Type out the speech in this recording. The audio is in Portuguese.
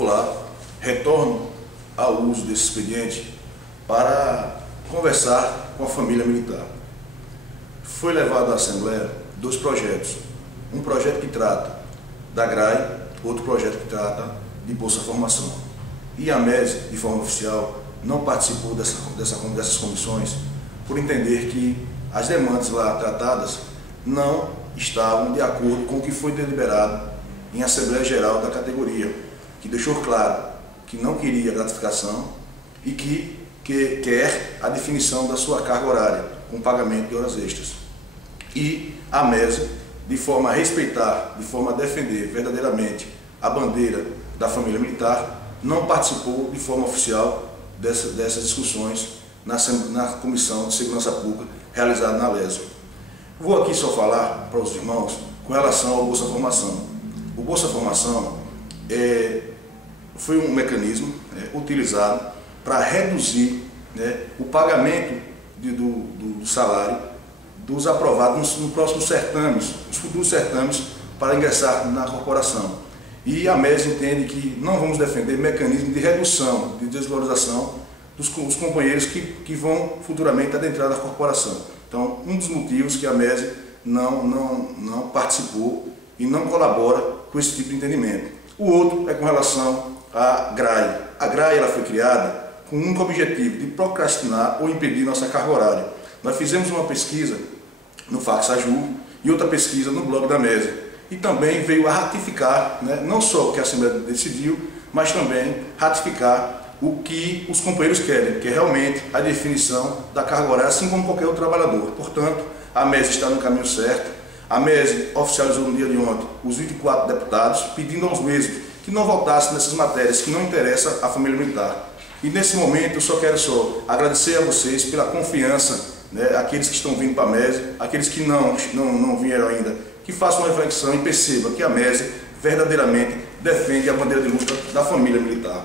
Olá, retorno ao uso desse expediente para conversar com a família militar. Foi levado à Assembleia dois projetos. Um projeto que trata da GRAI, outro projeto que trata de Bolsa Formação. E a MESE, de forma oficial, não participou dessas comissões por entender que as demandas lá tratadas não estavam de acordo com o que foi deliberado em Assembleia Geral da categoria, que deixou claro que não queria gratificação e que quer a definição da sua carga horária, com pagamento de horas extras. E a MESE, de forma a respeitar, de forma a defender verdadeiramente a bandeira da família militar, não participou de forma oficial dessas discussões na Comissão de Segurança Pública realizada na LESO. Vou aqui só falar para os irmãos com relação ao Bolsa Formação. O Bolsa Formação foi um mecanismo utilizado para reduzir o pagamento do salário dos aprovados nos próximos certames, nos futuros certames, para ingressar na corporação. E a MESE entende que não vamos defender mecanismo de redução, de desvalorização dos companheiros que vão futuramente adentrar na corporação. Então, um dos motivos que a MESE não participou e não colabora com esse tipo de entendimento. O outro é com relação à GRAI. A GRAI ela foi criada com um único objetivo, de procrastinar ou impedir nossa carga horária. Nós fizemos uma pesquisa no FACSAJU e outra pesquisa no blog da MESE. E também veio a ratificar, não só o que a Assembleia decidiu, mas também ratificar o que os companheiros querem, que é realmente a definição da carga horária, assim como qualquer outro trabalhador. Portanto, a MESE está no caminho certo. A MESE oficializou no dia de ontem os 24 deputados, pedindo aos mesmos que não votassem nessas matérias que não interessam à família militar. E nesse momento eu só quero agradecer a vocês pela confiança, aqueles que estão vindo para a MESE, aqueles que não vieram ainda, que façam uma reflexão e percebam que a MESE verdadeiramente defende a bandeira de luta da família militar.